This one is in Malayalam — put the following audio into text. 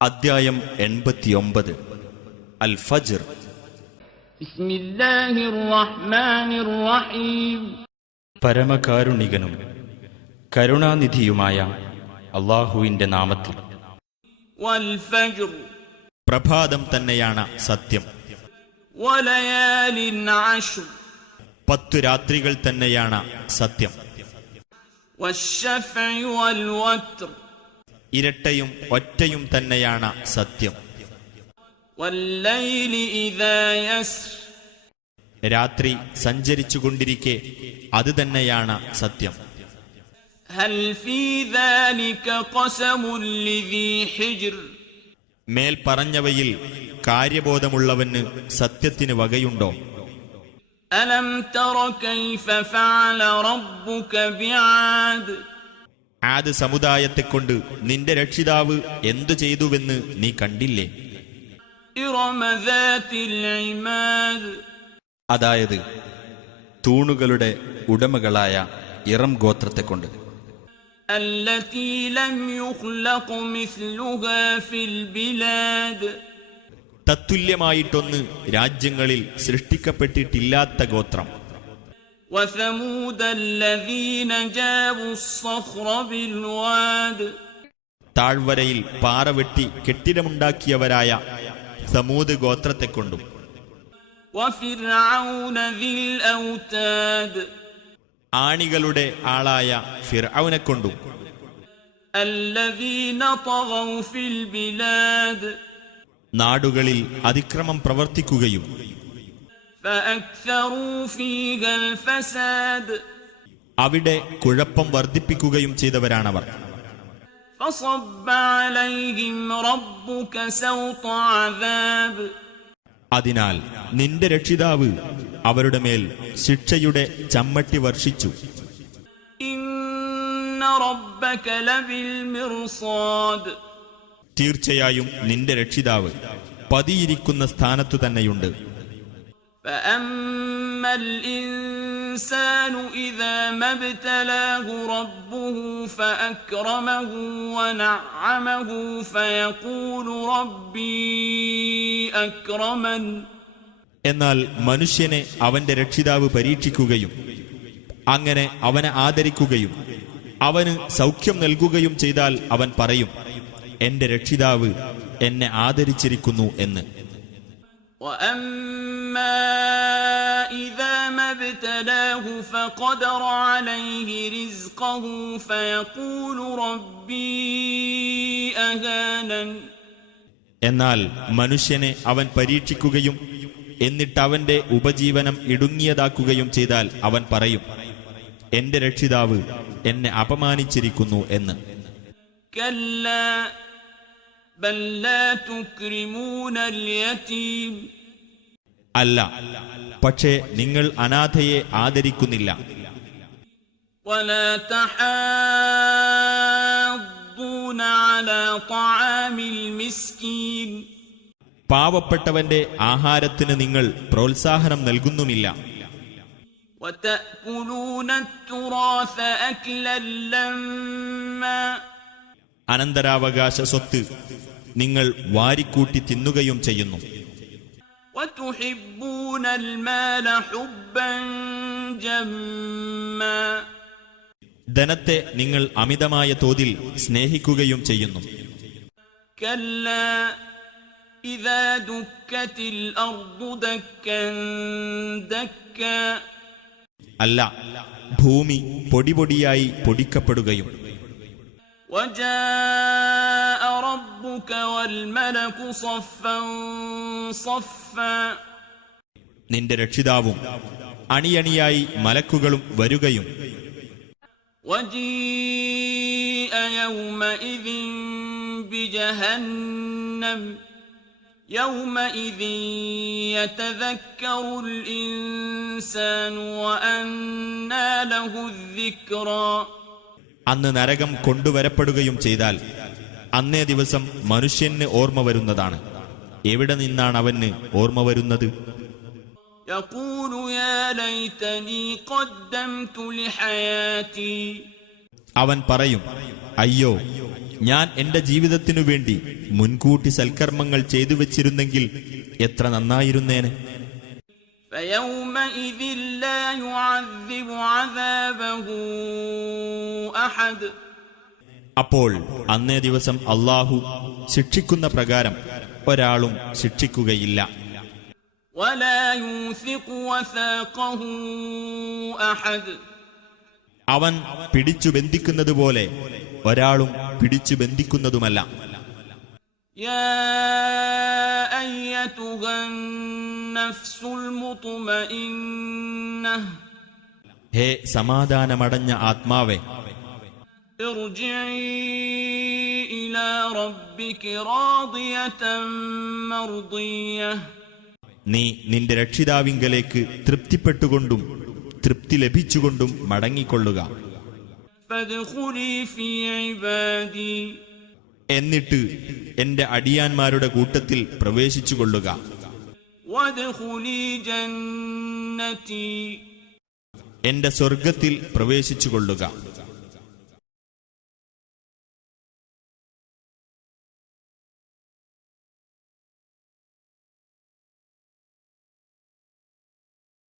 അദ്ധ്യായം 89 അൽ ഫജ്ർ. ബിസ്മില്ലാഹിർ റഹ്മാനിർ റഹീം. പരമകാരുണികനും കരുണാനിധിയുമായ അല്ലാഹുവിന്റെ നാമത്തിൽ. വൽ ഫജ്ർ, പ്രഭാതം തന്നെയാണ് സത്യം. വലയാലിൻ അശ്ർ, 10 രാത്രികൾ തന്നെയാണ് സത്യം. വശഫഇ വൽ വത്ർ, ഇരട്ടയും ഒറ്റയും തന്നെയാണ് സത്യം. വല്ലൈലി ഇദാ യസ്ർ, രാത്രി സഞ്ചരിച്ചുകൊണ്ടിരിക്കെ അത് തന്നെയാണ് സത്യം. ഹൽ ഫീ ദാലിക ഖസമുൻ ലിദീ ഹിജ്ർ, മേൽ പറഞ്ഞവയിൽ കാര്യബോധമുള്ളവന് സത്യത്തിന് വകയുണ്ടോ? അലം തറ കൈഫ ഫഅല റബ്ബുക ബിആദ്, ആദ് സമുദായത്തെക്കൊണ്ട് നിന്റെ രക്ഷിതാവ് എന്തു ചെയ്തുവെന്ന് നീ കണ്ടില്ലേ? ഇറമ ദാതിൽ ഇമാദ്, അതായത് തൂണുകളുടെ ഉടമകളായ ഇറം ഗോത്രത്തെക്കൊണ്ട്. അല്ലതീ ലം യുഖ്ലഖ മിസ്ലുഹാ ഫിൽ ബിലാദ്, തത്തുല്യമായിട്ടൊന്ന് രാജ്യങ്ങളിൽ സൃഷ്ടിക്കപ്പെട്ടിട്ടില്ലാത്ത ഗോത്രം. വസമൂദ അല്ലദീന ജാബു الصഖറ ബിൽവാദ്, താഴ്വരയിൽ പാറ വെട്ടി കെട്ടിടമുണ്ടാക്കിയവരായ സമൂദ് ഗോത്രത്തെക്കൊണ്ടും. വഫിർഔന ദിൽ ഔതാദ്, ആണികളുടെ ആളായ ഫിർഔനെക്കൊണ്ടും. അല്ലദീന തഗൗ ഫിൽ ബിലാദ്, നാടുകളിൽ അതിക്രമം പ്രവർത്തിക്കുകയും ഫഅക്സറൂ ഫീഹാ അൽ ഫസാദ്, അവിടെ കുഴപ്പം വർദ്ധിപ്പിക്കുകയും ചെയ്തവരാണവർ. ഫസബ്ബ അലൈഹിം റബ്ബുക സൗത അദാബ്, അതിനാൽ നിന്റെ രക്ഷിതാവ് അവരുടെ മേൽ ശിക്ഷയുടെ ചമ്മട്ടി വർഷിച്ചു. ഇന്ന റബ്ബക ലബിൽ മിർസാദ്, തീർച്ചയായും നിന്റെ രക്ഷിതാവ് പതിയിരിക്കുന്ന സ്ഥാനത്തു തന്നെയുണ്ട്. فأما الإنسان إذا ما ابتلاه ربه فأكرمه ونعمه فيقول ربي أكرمن, എന്നാൽ മനുഷ്യനെ അവന്റെ രക്ഷിതാവ് പരീക്ഷിക്കുകയും അങ്ങനെ അവനെ ആദരിക്കുകയും അവന് സൗഖ്യം നൽകുകയും ചെയ്താൽ അവൻ പറയും, എന്റെ രക്ഷിതാവ് എന്നെ ആദരിച്ചിരിക്കുന്നു എന്ന്. وأما إذا ما ابتلاه فقدر عليه رزقه فيقول ربي أهانن, എന്നാൽ മനുഷ്യനെ അവൻ പരീക്ഷിക്കുകയും എന്നിട്ട് അവന്റെ ഉപജീവനം ഇടുങ്ങിയതാക്കുകയും ചെയ്താൽ അവൻ പറയും, എന്റെ രക്ഷിതാവ് എന്നെ അപമാനിച്ചിരിക്കുന്നു എന്ന്. كلا بل لا تكرمون اليتيم, അല്ല, പക്ഷേ നിങ്ങൾ അനാഥയെ ആദരിക്കുന്നില്ല. ولا تحاضون على طعام المسكين, പാവപ്പെട്ടവന്റെ ആഹാരത്തിന് നിങ്ങൾ പ്രോത്സാഹനം നൽകുന്നുമില്ല. وتأكلون التراث أكلا لما, അനന്തരാവകാശ സ്വത്ത് നിങ്ങൾ വാരിക്കൂട്ടി തിന്നുകയും ചെയ്യുന്നു. وتحبون المال حبا جما, ധനത്തെ നിങ്ങൾ അമിതമായ തോതിൽ സ്നേഹിക്കുകയും ചെയ്യുന്നു. كلا إذا دكت الأرض دكا دكا, അല്ല, ഭൂമി പൊടിപൊടിയായി പൊടിക്കപ്പെടുകയും وجاء ربك والملك صفا صفا, നിന്റെ രക്ഷിതാവും അണിയണിയായി മലക്കുകളും വരുകയും وجيء يومئذ بجهنم يومئذ يتذكر الإنسان وأنى له الذكرى, അന്ന് നരകം കൊണ്ടുവരപ്പെടുകയും ചെയ്താൽ അന്നേ ദിവസം മനുഷ്യന് ഓർമ്മ വരുന്നതാണ്. എവിടെ നിന്നാണ് അവന് ഓർമ്മ വരുന്നത്? يقول يا ليتني قدمت لحياتي, അവൻ പറയും, അയ്യോ, ഞാൻ എന്റെ ജീവിതത്തിനു വേണ്ടി മുൻകൂട്ടി സൽക്കർമ്മങ്ങൾ ചെയ്തു വച്ചിരുന്നെങ്കിൽ എത്ര നന്നായിരുന്നേനെ. فيومئذ لا يعذب عذابه أحد. അപ്പോൾ അന്നേ ദിവസം അല്ലാഹു ശിക്ഷിക്കുന്ന പ്രകാരം ഒരാളും ശിക്ഷിക്കുകയില്ല. ولا يوثق وثاقه أحد. അവൻ പിടിച്ചു ബന്ധിക്കുന്നതുപോലെ ഒരാളും പിടിച്ചു ബന്ധിക്കുന്നതുമല്ല. يا أيتها النفس المطمئنة. ഹേ സമാധാനമടഞ്ഞ ആത്മാവേ, ارجعي إلى ربك راضية مرضية. നീ നിന്റെ രക്ഷിതാവിങ്കലേക്ക് തൃപ്തിപ്പെട്ടുകൊണ്ടും തൃപ്തി ലഭിച്ചുകൊണ്ടും മടങ്ങിക്കൊള്ളുക. فادخلي في عبادي. എന്നിട്ട് എന്റെ അടിയാന്മാരുടെ കൂട്ടത്തിൽ പ്രവേശിച്ചുകൊള്ളുക. وادخلي جنتي. എന്റെ സ്വർഗത്തിൽ പ്രവേശിച്ചുകൊള്ളുക.